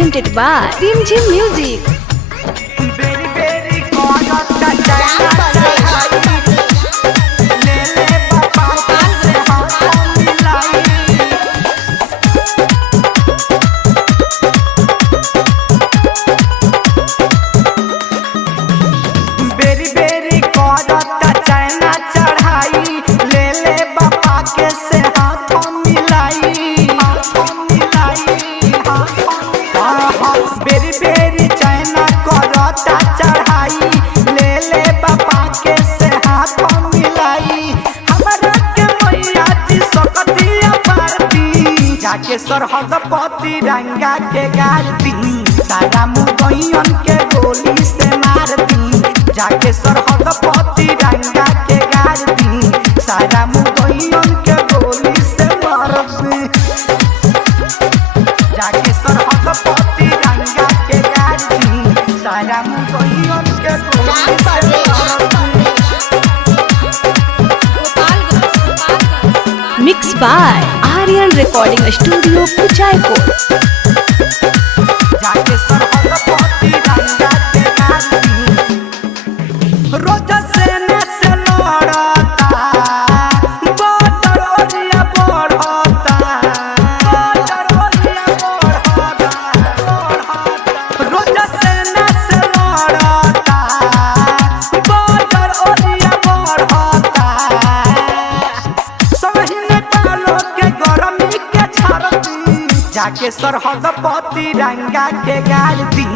presented by Team Jim Music. बेरी बेरी China करता चढ़ाई ले ले बाबा के से हाथ मिलाई हमरा के मैया जी सकतिया पारती जाके सरहद पति रंगा के गारती सारा मुगैयन के गोली से मारती जाके सरहद पति रंगा के गारती सारा मुगैयन के गोली से मारती जाके सरहद पति रंगा के गारती सारा मुगैयन के गोली से मारती Mixed by Aryan Recording Studio, Kuchaipur. जाके सरहद पति रंगा के गारती रोज से न से लड़ता बॉर्डर ओरिया बढ़ता बॉर्डर ओरिया बढ़ता रोज से न से लड़ता बॉर्डर ओरिया बढ़ता समझ नहीं पालो के गरमी के छाड़ती जाके सरहद पति रंगा के गारती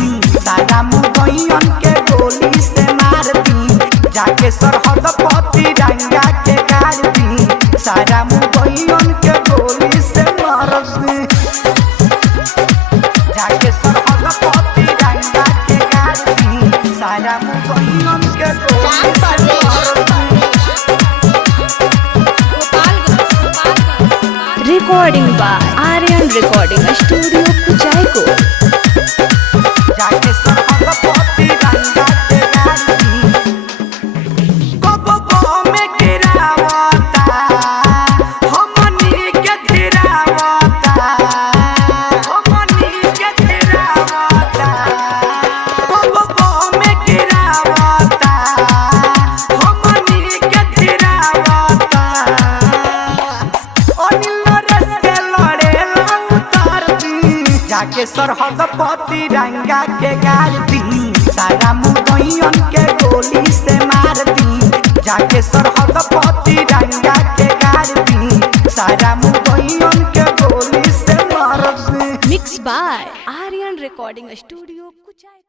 सारा मुगैयन के गोली से मारती जाके सरहद पति रंगा के गारती सारा मुगैयन के गोली से मारती जाके सरहद पति रंगा के गारती सारा मुगैयन के गोली से मारती Recording by Aryan Recording Studio, Kuchaipur. जाके सरहद पति रंगा के गारती कबो में गिरावता हमनी के गिरावता हमनी के गिरावता कबो में गिरावता हमनी के गिरावता अनिल रस के लड़ेला उतारती जाके सरहद पति रंगा के गारती सारा मुगैयन के गोली से मारती जाके सरहद पति रंगा के गारती सारा मुगैयन के गोली से मारती Mixed by Aryan Recording Studio, Kuchaipur.